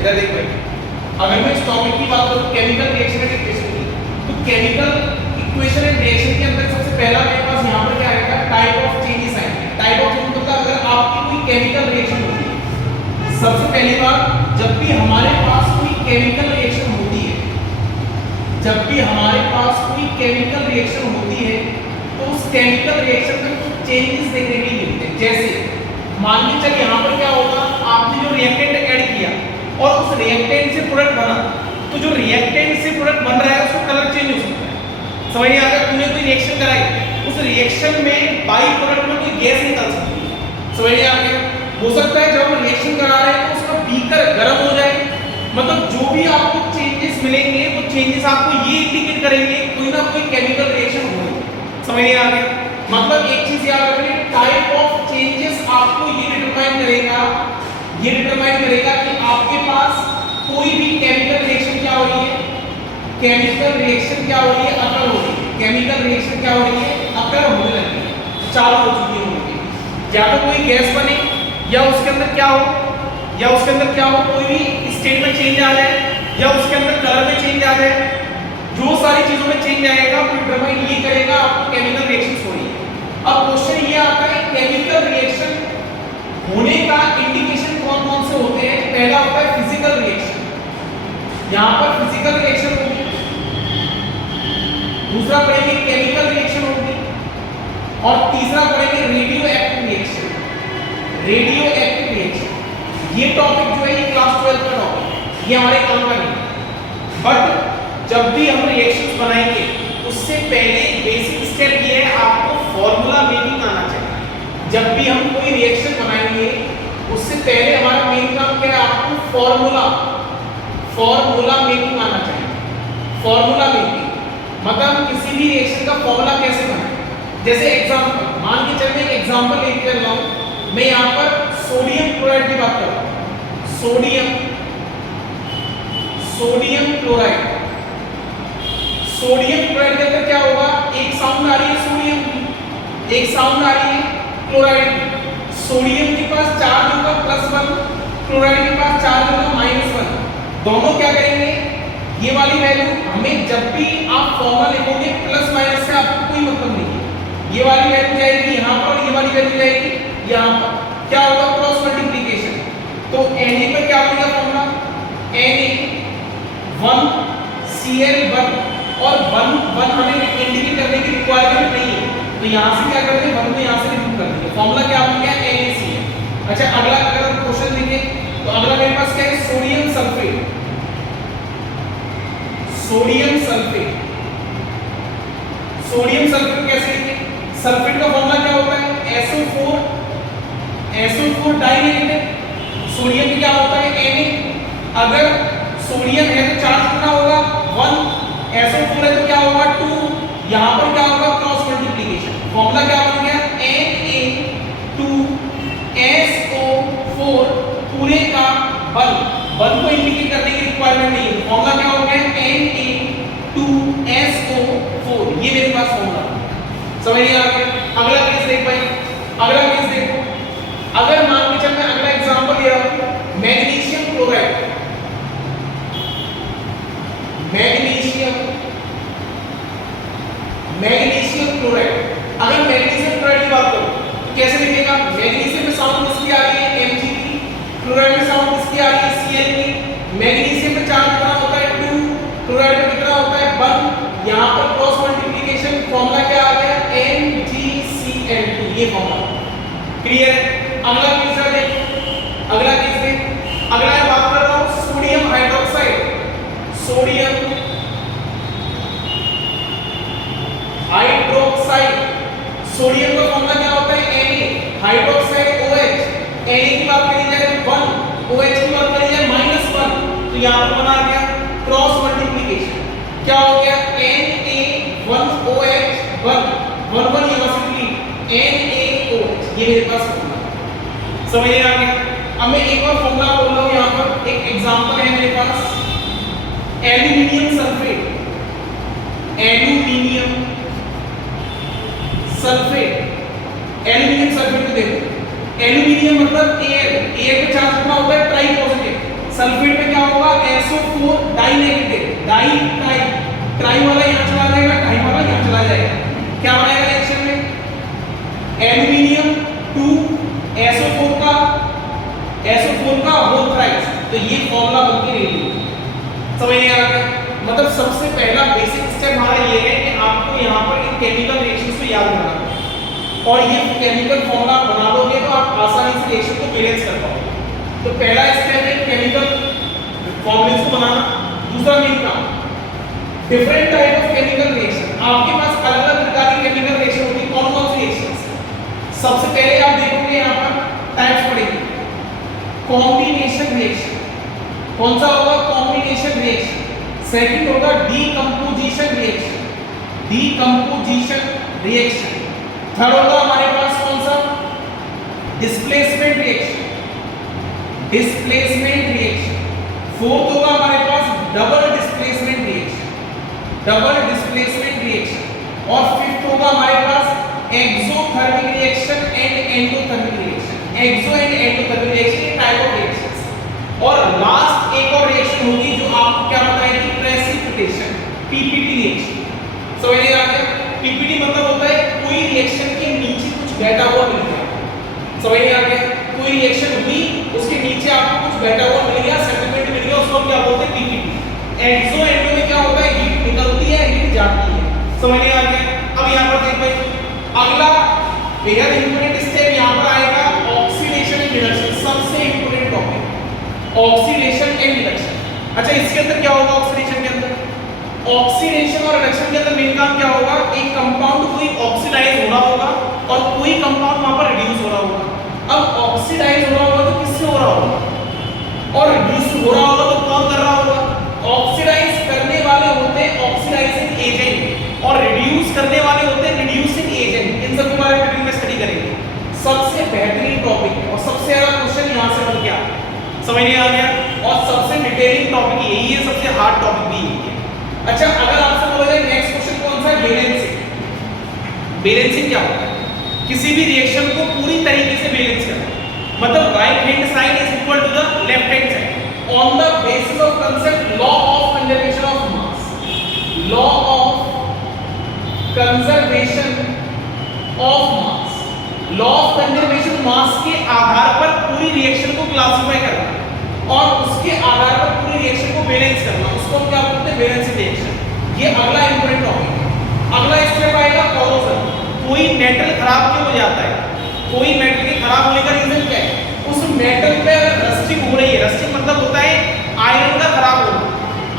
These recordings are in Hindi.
इधर देख भाई, अगर मैं इस टॉपिक की बात करूं केमिकल रिएक्शन एंड इक्वेशन की, तो केमिकल इक्वेशन एंड रिएक्शन के अंदर सबसे पहला मेरे पास यहाँ पर क्या आएगा, टाइप ऑफ चेंजेस आएंगे। टाइप ऑफ चेंज मतलब अगर आपकी कोई केमिकल रिएक्शन होती है, सबसे पहली बात जब भी हमारे पास कोई केमिकल रिएक्शन होती है, जब भी हमारे पास कोई केमिकल रिएक्शन होती है तो उस केमिकल रिएक्शन में कुछ चेंजेस देखने के लिए मिलते हैं। जैसे मान लीजिए चलिए यहाँ पर क्या होगा, आपने जो रिएक्टेंट ऐड किया और उस रिएक्टेंट से प्रोडक्ट बना, तो जो रिएक्टेंट से प्रोडक्ट बन रहा है उसका कलर चेंज हो सकता है। समझ में आ गया? तूने कोई रिएक्शन कराई, उस रिएक्शन में बाई प्रोडक्ट में कोई गैस निकल सकती है। समझ में आ गया? हो सकता है जब हम रिएक्शन करा रहे हैं तो उसका बीकर गर्म हो जाए, मतलब जो भी आपको चेंजेस मिलेंगे वो चेंजेस आपको ये इंडिकेट करेंगे कोई ना कोई केमिकल रिएक्शन हो रही है। समझ में आ गया? मतलब एक चीज याद रखिए, टाइप ऑफ चेंजेस आपको ये डिटरमाइन करेगा, ये डिटरमाइन करेगा कि आपके पास कोई भी केमिकल रिएक्शन क्या हो रही है, केमिकल रिएक्शन क्या हो रही है, अकर हो रही है। केमिकल रिएक्शन क्या हो रही है, अकर होने लगी है, चालू हो चुकी है। या तो कोई गैस बने या उसके अंदर क्या हो, या उसके अंदर क्या हो, कोई भी स्टेट में चेंज आ जाए या उसके अंदर कलर में चेंज आ जाए, जो सारी चीजों में चेंज आएगा तो डिटरमाइन ये करेगा आपको केमिकल रिएक्शन हो रही है। अब क्वेश्चन ये आता है केमिकल रिएक्शन होने का इंडिकेशन कौन कौन से होते हैं। पहला होता है फिजिकल रिएक्शन, यहां पर फिजिकल रिएक्शन होगी। दूसरा पढ़ेंगे केमिकल रिएक्शन होगी, और तीसरा पढ़ेंगे radio active reaction. Radio active reaction ये टॉपिक जो है ये क्लास 12 का टॉपिक है, ये हमारे काम का नहीं है। बट जब भी हम रिएक्शंस बनाएंगे उससे पहले बेसिक स्टेप ये है, आपको फॉर्मूला मेकिंग आना चाहिए। जब भी हम कोई रिएक्शन बनाएंगे उससे पहले हमारा मेन काम क्या है, आपको फॉर्मूला मेकिंग आना चाहिए। फॉर्मूला मेकिंग मतलब किसी भी रिएक्शन का फॉर्मूला कैसे बनाएं। जैसे एग्जांपल मान के चलते एक एग्जांपल लेके चल रहा हूं मैं, यहां पर सोडियम क्लोराइड की बात कर रहा हूं। सोडियम क्लोराइड, सोडियम क्लोराइड के अंदर क्या होगा, एक साउंड आ रही है सोडियम की, एक साउंड आ रही है क्लोराइड की। सोडियम के पास चार्ज होगा +1, क्लोराइड के पास चार्ज होगा -1। दोनों क्या करेंगे, ये वाली वैल्यू हमें जब भी आप फॉर्मूला लिखोगे प्लस माइनस से आपको कोई मतलब नहीं है। ये वाली वैल्यू जाएगी यहां पर, ये वाली वैल्यू जाएगी यहां पर। क्या होगा, क्रॉस मल्टीप्लिकेशन। तो Na पर क्या बनेगा फॉर्मूला, Na 1Cl1, और 1 हमें इंडिकेट करने की रिक्वायरमेंट नहीं है, तो यहां से क्या करते हैं, 1 को यहां से रिमूव कर देंगे। फॉर्मूला क्या बन गया, NaCl। अच्छा अगला अगर हम क्वेश्चन देखें तो अगला मेरे पास क्या है, sodium sulphate. Sodium sulphate, sodium sulphate कैसे लिखें, सल्फेट का फॉर्मूला क्या होता है, SO4 डाइनेगेटिव। सोडियम क्या होता है, Na। अगर सोडियम है तो चार्ज कितना होगा, 1, SO4 है तो क्या होगा, 2। यहां पर क्या होगा, क्रॉस मल्टीप्लिकेशन। फॉर्मूला क्या बन गया, Na2SO4 पूरे का बल को इंडिकेट करने की रिक्वायरमेंट नहीं है। फॉर्मूला क्या हो गया, Na2SO4, ये मेरे पास फॉर्मूला। समझ नहीं आ गया? अगला केस देख भाई, अगला केस देखो। अगर मान के चल मैं अगला एग्जांपल ले रहा हूं, मैग्नीशियम क्लोराइड। मैग्नीशियम क्लोराइड, अगर मैग्नीशियम क्लोराइड की बात करूं तो कैसे लिखेगा, मैग्नीशियम में साउंड किसकी आ रही है, Mg की। क्लोराइड में साउंड किसकी आ रही है, Cl की। मैग्नीशियम में चार्ज कितना होता है, 2, क्लोराइड में कितना होता है, 1। यहां पर क्रॉस मल्टीप्लिकेशन, फॉर्मूला क्या आ गया, MgCl2, ये फॉर्मूला। क्लियर है? अगला केस देख, अगला केस देख। अगला मैं बात कर रहा हूं sodium hydroxide. Sodium hydroxide, sodium का फॉर्मूला क्या होता है, Na। हाइड्रोक्साइड OH, Na की बात करी जाए तो 1, OH की बात करी जाए -1, तो यहां पर बना गया क्रॉस मल्टीप्लिकेशन। क्या हो गया, Na1OH 1 यहां से क्लिक, NaOH, ये मेरे पास फॉर्मूला। समझ में आ गया? अब मैं एक और फॉर्मूला बोल रहा हूं, यहां पर एक एग्जांपल है मेरे पास, aluminium sulphate. Aluminium sulphate, aluminium sulphate को देखो, एल्यूमिनियम मतलब एयर, एयर का चार्ज कितना होता है, ट्राई पॉजिटिव। सल्फेट में क्या होगा SO4 die negative, di tri, try वाला यहाँ चला जाएगा, डाई वाला यहाँ चला जाएगा, क्या बनेगा रिएक्शन में एल्यूमिनियम 2 SO4 का होल थ्राइस, तो ये फॉर्मूला बनके रेडी है। समझ नहीं आ रहा? मतलब सबसे पहला बेसिक स्टेप हमारा ये है कि आपको यहाँ पर इन केमिकल रिएक्शंस को याद रखना है और ये केमिकल फॉर्मूला बना लोगे तो आप आसानी से रिएक्शन को बैलेंस कर पाओगे। तो पहला स्टेप है केमिकल फॉर्मूलेस को बनाना। दूसरा मेन काम different type of chemical reaction, आपके पास अलग अलग प्रकार की केमिकल रिएक्शन होती है। कौन कौन सी रिएक्शंस? सबसे पहले आप देखोगे यहाँ पर टाइप्स पढ़ेंगे, कॉम्बिनेशन रिएक्शन, कौन सा होगा? Combination reaction. सेकंड होगा decomposition reaction, decomposition reaction. Third होगा हमारे पास कौन सा? Displacement reaction, displacement reaction. Fourth होगा हमारे पास double displacement reaction, double displacement reaction. और फिफ्थ होगा हमारे पास exothermic reaction and endothermic reaction. Exo and endothermic reaction ये टाइप ऑफ रिएक्शंस। और लास्ट एक और रिएक्शन होगी जो आपको क्या बताएगी? Precipitation, PPT reaction. समझ नहीं आ रहा? पीपीटी मतलब होता है कोई रिएक्शन के नीचे कुछ बैठा हुआ मिल गया। समझ नहीं आ रहा? कोई रिएक्शन हुई, उसके नीचे आपको कुछ बैठा हुआ मिल गया, सेटलमेंट मिल गया, उसको क्या बोलते हैं? पीपीटी। एक्सो एंडो में क्या होता है? हीट निकलती है, हीट जाती है। समझ नहीं आ रहा? अब यहाँ पर देख भाई, अगला बेहद इंपॉर्टेंट स्टेप यहाँ पर आएगा ऑक्सीडेशन एंड रिडक्शन। सबसे important topic oxidation and reduction. अच्छा, इसके अंदर क्या होगा? ऑक्सीडेशन के अंदर, ऑक्सीडेशन और रिडक्शन के अंदर मेन काम क्या होगा? एक कंपाउंड कोई ऑक्सीडाइज हो रहा होगा और कोई कंपाउंड वहां पर रिड्यूस हो रहा होगा। अब ऑक्सीडाइज हो रहा होगा तो किससे हो रहा होगा? और रिड्यूस हो रहा होगा तो कौन कर रहा होगा? ऑक्सीडाइज करने वाले होते हैं ऑक्सीडाइजिंग एजेंट और रिड्यूस करने वाले होते हैं रिड्यूसिंग एजेंट। इन सब के बारे में डिटेल में स्टडी करेंगे। सबसे बेहतरीन टॉपिक है और सबसे ज्यादा क्वेश्चन यहां से बन के आता है। समझ नहीं आ गया? और सबसे डिटेलिंग टॉपिक यही है, सबसे हार्ड टॉपिक भी यही है। अच्छा, अगर आपसे बोला जाए नेक्स्ट क्वेश्चन कौन सा है? बैलेंसिंग। बैलेंसिंग क्या होता है? किसी भी रिएक्शन को पूरी तरीके से बैलेंस करना, मतलब right hand side is equal to the left hand side on the basis of concept law of conservation of mass, law of conservation of mass, law of conservation mass के आधार पर पूरी रिएक्शन को क्लासिफाई करना और उसके आधार पर पूरी रिएक्शन को बैलेंस करना, उसको हम क्या बोलते हैं? Balancing reaction. ये अगला इंपॉर्टेंट टॉपिक है। अगला स्टेप आएगा कोरोजन। कोई मेटल खराब क्यों हो जाता है? कोई मेटल के खराब होने का रीजन क्या है? उस मेटल पे रस्टिंग हो रही है। रस्टिंग मतलब होता है आयरन का खराब होना,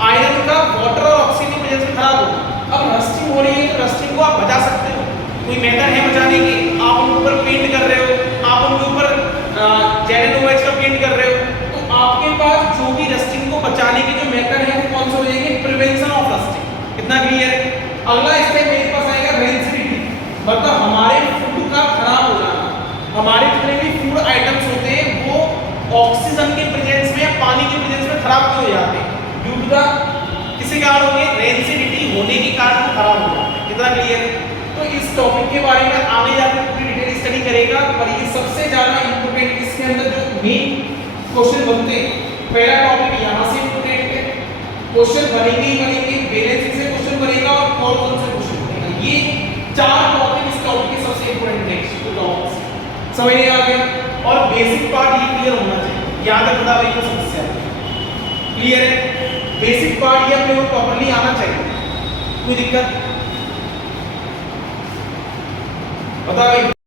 आयरन का वाटर और ऑक्सीजन की वजह से खराब होना। अब रस्टिंग हो रही है तो रस्टिंग को आप बचा सकते हो, कोई मेथड है बचाने की। आप उनके ऊपर पेंट कर रहे हो, आप उनके ऊपर जेरेनोवेज का पेंट कर रहे हो, तो आपके पास जो भी रस्टिंग को बचाने की जो मेथड है वो कौन सा हो जाएगी? Prevention of rusting. कितना क्लियर है? अगला स्टेप मेरे पास आएगा रेंसिडिटी, मतलब हमारे फूड का खराब हो जाना। हमारे जितने भी फूड आइटम्स होते हैं वो ऑक्सीजन के प्रेजेंस में, पानी के प्रेजेंस में खराब क्यों हो जाते हैं? ड्यू टू द किसी कारण होंगे, रेंसिडिटी होने के कारण वो खराब हो जाते हैं। कितना क्लियर है? तो इस टॉपिक के बारे में आगे जाकर पूरी डिटेल स्टडी करेगा। पर ये सबसे ज्यादा इंपॉर्टेंट, इसके अंदर जो मेन क्वेश्चन बनते हैं, पहला टॉपिक यहाँ से इंपॉर्टेंट है, क्वेश्चन बनेंगे ही बनेंगे, बैलेंसिंग से क्वेश्चन बनेगा और कोरोजन से क्वेश्चन बनेगा। ये चार टॉपिक इस टॉपिक के सबसे इंपॉर्टेंट है टॉपिक्स। समझ नहीं आ गया? और बेसिक पार्ट ये क्लियर होना चाहिए, याद रखना भाई को समस्या क्लियर है? बेसिक पार्ट ये अपने को प्रॉपर्ली आना चाहिए। कोई दिक्कत बता भाई?